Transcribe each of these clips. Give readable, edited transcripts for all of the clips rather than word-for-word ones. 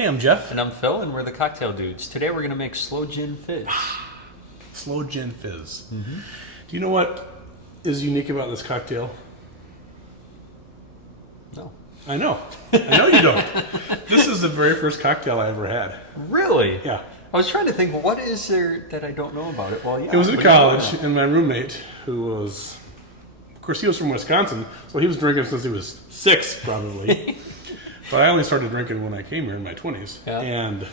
Hey, I'm Jeff. And I'm Phil, and we're the Cocktail Dudes. Today we're going to make Sloe Gin Fizz. Sloe Gin Fizz. Mm-hmm. Do you know what is unique about this cocktail? No. I know. I know you don't. This is the very first cocktail I ever had. Really? Yeah. I was trying to think, what is there that I don't know about it? Well, yeah. It was in college, and my roommate, who was, of course, he was from Wisconsin, so he was drinking since he was 6, probably. But I only started drinking when I came here in my 20s. Yeah. And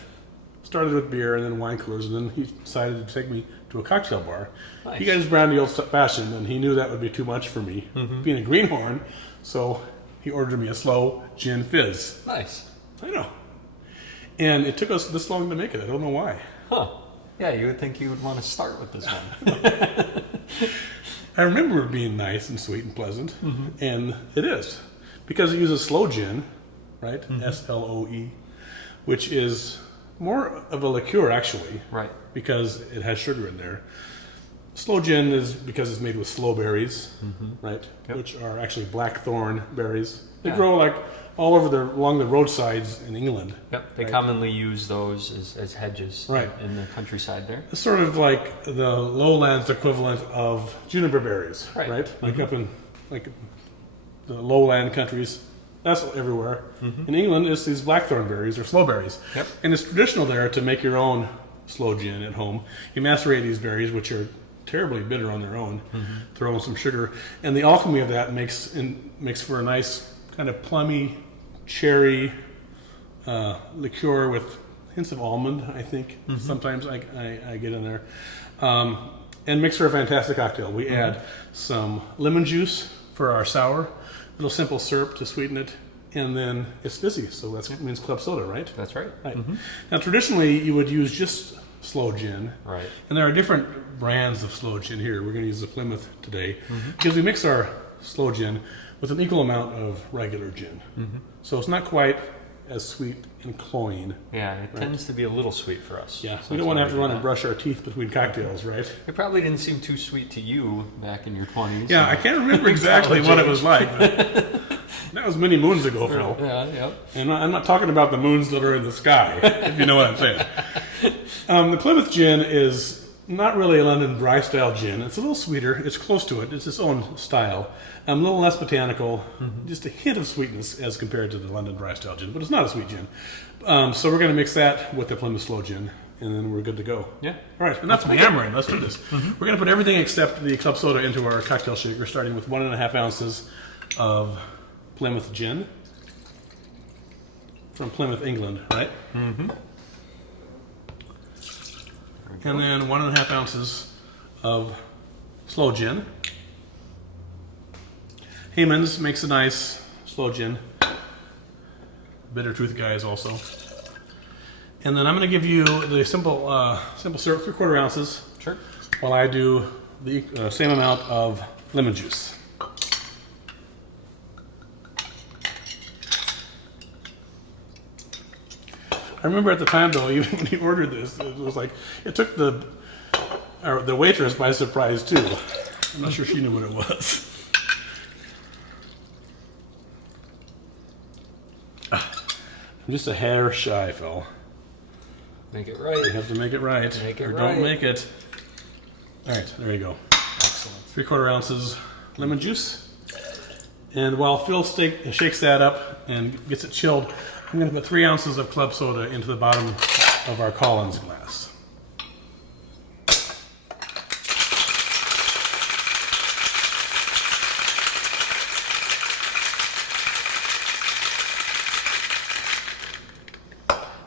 started with beer and then wine coolers, and then he decided to take me to a cocktail bar. Nice. He got his brandy old fashioned, and he knew that would be too much for me, being a greenhorn, so he ordered me a Sloe Gin Fizz. Nice. I know. And it took us this long to make it. I don't know why. Huh. Yeah, you would think you would want to start with this one. I remember it being nice and sweet and pleasant, and it is. Because it uses sloe gin, right? S-L-O-E, which is more of a liqueur, actually. Right. Because it has sugar in there. Sloe gin is because it's made with sloe berries, right? Yep. Which are actually blackthorne berries. They grow like all over along the roadsides in England. Yep, they commonly use those as hedges in the countryside there. It's sort of like the lowlands equivalent of juniper berries, right? Like up in the lowland countries. That's everywhere. In England, it's these blackthorn berries or sloe berries. Yep. And it's traditional there to make your own sloe gin at home. You macerate these berries, which are terribly bitter on their own, throw in some sugar, and the alchemy of that makes for a nice kind of plummy, cherry liqueur with hints of almond, I think. Sometimes I get in there. And makes for a fantastic cocktail. We add some lemon juice for our sour, a little simple syrup to sweeten it, and then it's fizzy, so that means club soda, right? That's right. Now, traditionally, you would use just sloe gin. Right. And there are different brands of sloe gin here. We're going to use the Plymouth today because we mix our sloe gin with an equal amount of regular gin. So it's not quite as sweet and cloying. Yeah, it tends to be a little sweet for us. Yeah, so we don't want to have to run and brush our teeth between cocktails, right? It probably didn't seem too sweet to you back in your 20s. Yeah, I can't remember exactly what it was like. But that was many moons ago, Phil. Yeah. And I'm not talking about the moons that are in the sky, if you know what I'm saying. The Plymouth gin is not really a London dry style gin. It's a little sweeter. It's close to it. It's its own style. A little less botanical, just a hint of sweetness as compared to the London dry style gin, but it's not a sweet gin. So we're going to mix that with the Plymouth sloe gin, and then we're good to go. Yeah. All right, enough yammering. Let's do this. We're going to put everything except the club soda into our cocktail shaker, starting with 1.5 ounces of Plymouth gin from Plymouth, England, right? And then 1.5 ounces of sloe gin. Heyman's makes a nice sloe gin. Bitter Truth guys also. And then I'm going to give you the simple syrup, 3/4 ounces. Sure. While I do the same amount of lemon juice. I remember at the time, though, even when he ordered this, it was like it took the waitress by surprise too. I'm not sure she knew what it was. I'm just a hair shy, Phil. Make it right. You have to make it right. Make it or right. Don't make it. All right, there you go. Excellent. 3/4 ounces lemon juice. And while Phil shakes that up and gets it chilled, I'm going to put 3 ounces of club soda into the bottom of our Collins glass.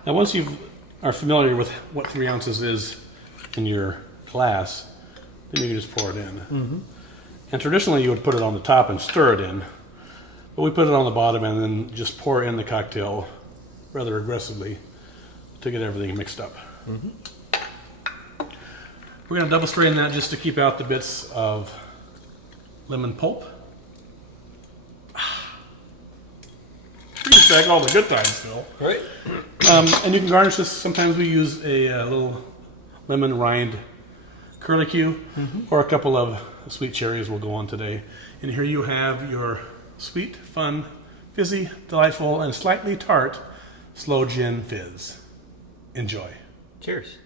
Now, once you are familiar with what 3 ounces is in your glass, then you can just pour it in. And traditionally, you would put it on the top and stir it in. But we put it on the bottom and then just pour in the cocktail rather aggressively to get everything mixed up. We're going to double strain that just to keep out the bits of lemon pulp. Brings back all the good times, Phil. Right. And you can garnish this. Sometimes we use a little lemon rind curlicue, or a couple of sweet cherries will go on today. And here you have your sweet, fun, fizzy, delightful, and slightly tart Sloe Gin Fizz. Enjoy. Cheers.